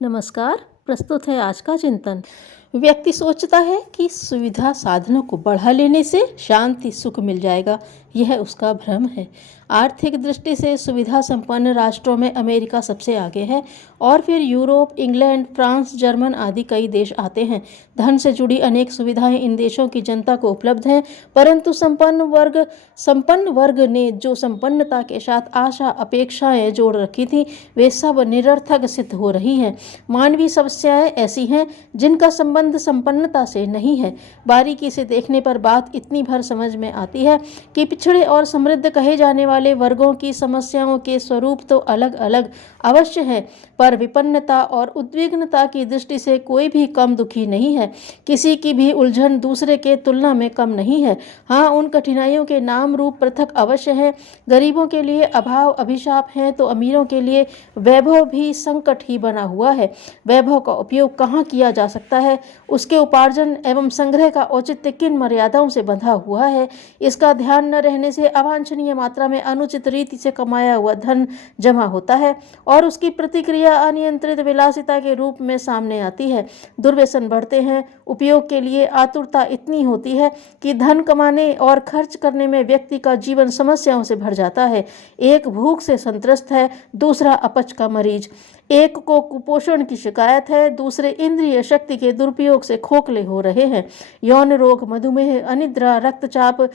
नमस्कार। प्रस्तुत है आज का चिंतन। व्यक्ति सोचता है कि सुविधा साधनों को बढ़ा लेने से शांति सुख मिल जाएगा। यह उसका भ्रम है। आर्थिक दृष्टि से सुविधा संपन्न राष्ट्रों में अमेरिका सबसे आगे है और फिर यूरोप, इंग्लैंड, फ्रांस, जर्मन आदि कई देश आते हैं। धन से जुड़ी अनेक सुविधाएं इन देशों की जनता को उपलब्ध हैं, परंतु संपन्न वर्ग ने जो संपन्नता के साथ आशा अपेक्षाएं जोड़ रखी थी, वे सब निरर्थक सिद्ध हो रही हैं। मानवीय समस्याएं ऐसी हैं जिनका संबंध संपन्नता से नहीं है। बारीकी से देखने पर बात इतनी भर समझ में आती है कि पिछड़े और समृद्ध कहे जाने वाले वर्गों की समस्याओं के स्वरूप तो अलग अलग अवश्य हैं, पर विपन्नता और उद्विग्नता की दृष्टि से कोई भी कम दुखी नहीं है। किसी की भी उलझन दूसरे के तुलना में कम नहीं है। हाँ, उन कठिनाइयों के नाम रूप पृथक अवश्य हैं। गरीबों के लिए अभाव अभिशाप है तो अमीरों के लिए वैभव भी संकट ही बना हुआ है। वैभव का उपयोग कहाँ किया जा सकता है, उसके उपार्जन एवं संग्रह का औचित्य किन मर्यादाओं से बंधा हुआ है, इसका ध्यान न रहने से अवांछनीय मात्रा में अनुचित रीति से कमाया हुआ धन जमा होता है और उसकी प्रतिक्रिया अनियंत्रित विलासिता के रूप में सामने आती है। दुर्व्यसन बढ़ते हैं। उपयोग के लिए आतुरता इतनी होती है कि धन कमाने और खर्च करने में व्यक्ति का जीवन समस्याओं से भर जाता है। एक भूख से संत्रस्त है, दूसरा अपच का मरीज। एक को कुपोषण की शिकायत है, दूसरे इंद्रिय शक्ति के दुरुपयोग से खोखले हो रहे हैं। यौन रोग, मधुमेह, अनिद्रा, रक्तचाप,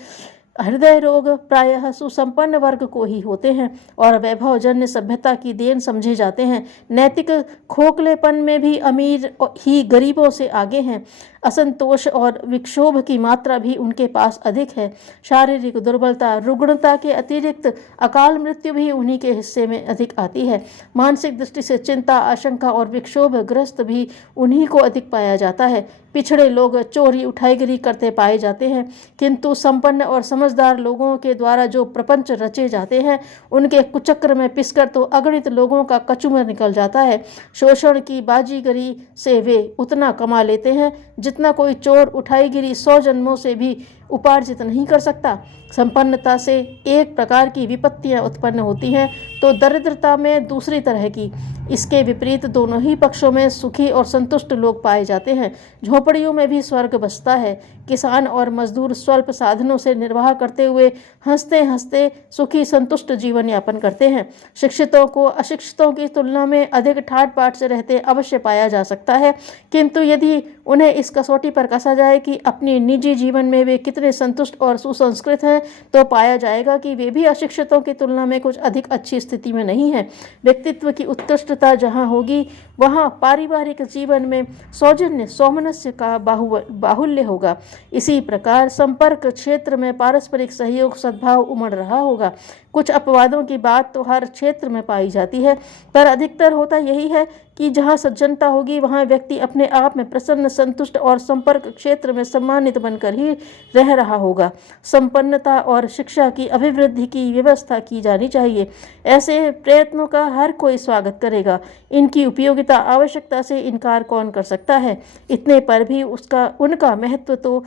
हृदय रोग प्रायः सुसंपन्न वर्ग को ही होते हैं और वैभवजन्य सभ्यता की देन समझे जाते हैं। नैतिक खोखलेपन में भी अमीर ही गरीबों से आगे हैं। असंतोष और विक्षोभ की मात्रा भी उनके पास अधिक है। शारीरिक दुर्बलता, रुग्णता के अतिरिक्त अकाल मृत्यु भी उन्हीं के हिस्से में अधिक आती है। मानसिक दृष्टि से चिंता, आशंका और विक्षोभ ग्रस्त भी उन्हीं को अधिक पाया जाता है। पिछड़े लोग चोरी उठाईगिरी करते पाए जाते हैं, किंतु संपन्न और समझदार लोगों के द्वारा जो प्रपंच रचे जाते हैं, उनके कुचक्र में पिसकर तो अगणित लोगों का कचूमर निकल जाता है। शोषण की बाजीगरी से वे उतना कमा लेते हैं जितना कोई चोर उठाईगिरी 100 जन्मों से भी उपार्जित नहीं कर सकता। संपन्नता से एक प्रकार की विपत्तियां उत्पन्न होती हैं तो दरिद्रता में दूसरी तरह की। इसके विपरीत दोनों ही पक्षों में सुखी और संतुष्ट लोग पाए जाते हैं। झोपड़ियों में भी स्वर्ग बसता है। किसान और मजदूर स्वल्प साधनों से निर्वाह करते हुए हंसते हंसते सुखी संतुष्ट जीवन यापन करते हैं। शिक्षितों को अशिक्षितों की तुलना में अधिक ठाट बाट से रहते अवश्य पाया जा सकता है, किंतु यदि उन्हें इस कसौटी पर कसा जाए कि अपने निजी जीवन में वे कितने संतुष्ट और सुसंस्कृत हैं, तो पाया जाएगा कि वे भी अशिक्षितों की तुलना में कुछ अधिक अच्छी स्थिति में नहीं है। व्यक्तित्व की उत्कृष्टता जहाँ होगी, वहाँ पारिवारिक जीवन में सौजन्य सौमनस्य का बाहुल्य होगा। इसी प्रकार संपर्क क्षेत्र में पारस्परिक सहयोग सद्भाव उमड़ रहा होगा। कुछ अपवादों की बात तो हर क्षेत्र में पाई जाती है, पर अधिकतर होता यही है कि जहाँ सज्जनता होगी वहाँ व्यक्ति अपने आप में प्रसन्न, संतुष्ट और संपर्क क्षेत्र में सम्मानित बनकर ही रह रहा होगा। संपन्नता और शिक्षा की अभिवृद्धि की व्यवस्था की जानी चाहिए। ऐसे प्रयत्नों का हर कोई स्वागत करेगा। इनकी उपयोगिता आवश्यकता से इनकार कौन कर सकता है। इतने पर भी उनका महत्व तो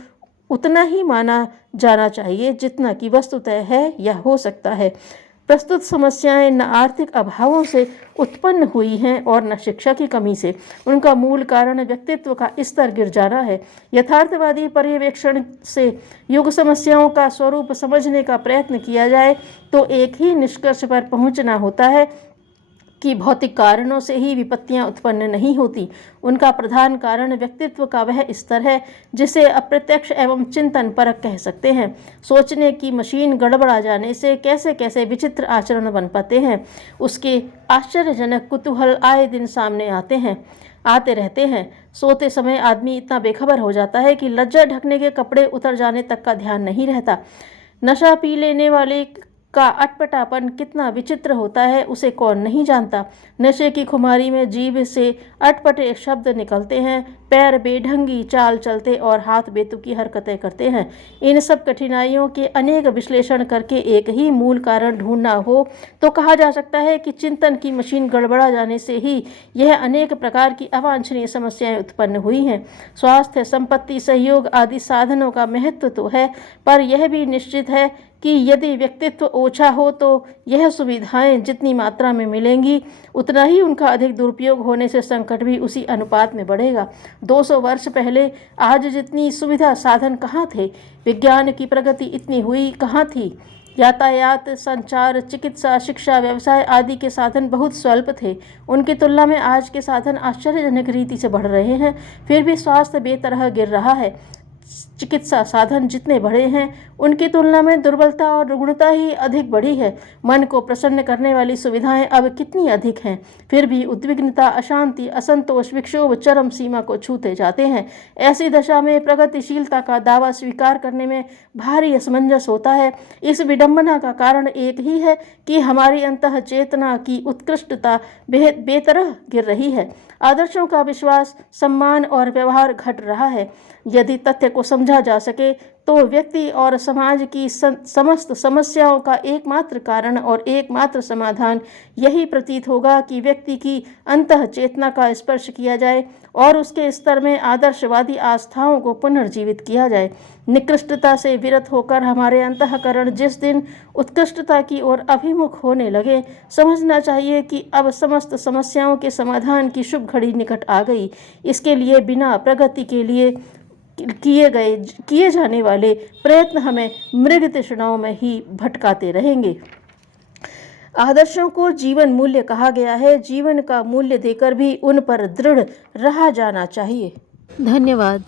उतना ही माना जाना चाहिए जितना कि वस्तुतः है या हो सकता है। प्रस्तुत समस्याएं न आर्थिक अभावों से उत्पन्न हुई हैं और न शिक्षा की कमी से। उनका मूल कारण व्यक्तित्व का स्तर गिर जाना है। यथार्थवादी पर्यवेक्षण से युग समस्याओं का स्वरूप समझने का प्रयत्न किया जाए तो एक ही निष्कर्ष पर पहुंचना होता है कि भौतिक कारणों से ही विपत्तियां उत्पन्न नहीं होती। उनका प्रधान कारण व्यक्तित्व का वह स्तर है जिसे अप्रत्यक्ष एवं चिंतन परक कह सकते हैं। सोचने की मशीन गड़बड़ा जाने से कैसे कैसे विचित्र आचरण बन पाते हैं, उसके आश्चर्यजनक कुतूहल आए दिन सामने आते रहते हैं। सोते समय आदमी इतना बेखबर हो जाता है कि लज्जा ढकने के कपड़े उतर जाने तक का ध्यान नहीं रहता। नशा पी लेने वाले का अटपटापन कितना विचित्र होता है उसे कौन नहीं जानता। नशे की खुमारी में जीभ से अटपटे शब्द निकलते हैं पैर बेढंगी चाल चलते और हाथ बेतुकी हरकतें करते हैं। इन सब कठिनाइयों के अनेक विश्लेषण करके एक ही मूल कारण ढूंढना हो तो कहा जा सकता है कि चिंतन की मशीन गड़बड़ा जाने से ही यह अनेक प्रकार की अवांछनीय समस्याएं उत्पन्न हुई हैं। स्वास्थ्य, संपत्ति, सहयोग आदि साधनों का महत्व तो है, पर यह भी निश्चित है कि यदि व्यक्तित्व ओछा हो तो यह सुविधाएं जितनी मात्रा में मिलेंगी उतना ही उनका अधिक दुरुपयोग होने से संकट भी उसी अनुपात में बढ़ेगा। 200 वर्ष पहले आज जितनी सुविधा साधन कहाँ थे? विज्ञान की प्रगति इतनी हुई कहाँ थी? यातायात, संचार, चिकित्सा, शिक्षा, व्यवसाय आदि के साधन बहुत स्वल्प थे। उनकी तुलना में आज के साधन आश्चर्यजनक रीति से बढ़ रहे हैं, फिर भी स्वास्थ्य बेतरह गिर रहा है। चिकित्सा साधन जितने बढ़े हैं उनकी तुलना में दुर्बलता और रुग्णता ही अधिक बढ़ी है। मन को प्रसन्न करने वाली सुविधाएं अब कितनी अधिक हैं, फिर भी उद्विग्नता, अशांति, असंतोष, विक्षोभ चरम सीमा को छूते जाते हैं। ऐसी दशा में प्रगतिशीलता का दावा स्वीकार करने में भारी असमंजस होता है। इस विडंबना का कारण एक ही है कि हमारी अंतः चेतना की उत्कृष्टता बेतरह गिर रही है। आदर्शों का विश्वास, सम्मान और व्यवहार घट रहा है। यदि तथ्य को समझा जा सके तो व्यक्ति और समाज की समस्त समस्याओं का एकमात्र कारण और एकमात्र समाधान यही प्रतीत होगा कि व्यक्ति की अंतः चेतना का स्पर्श किया जाए और उसके स्तर में आदर्शवादी आस्थाओं को पुनर्जीवित किया जाए। निकृष्टता से विरत होकर हमारे अंतःकरण जिस दिन उत्कृष्टता की ओर अभिमुख होने लगे, समझना चाहिए कि अब समस्त समस्याओं के समाधान की शुभ घड़ी निकट आ गई। इसके लिए बिना प्रगति के लिए किए जाने वाले प्रयत्न हमें मृग तृष्णाओं में ही भटकाते रहेंगे। आदर्शों को जीवन मूल्य कहा गया है। जीवन का मूल्य देकर भी उन पर दृढ़ रहा जाना चाहिए। धन्यवाद।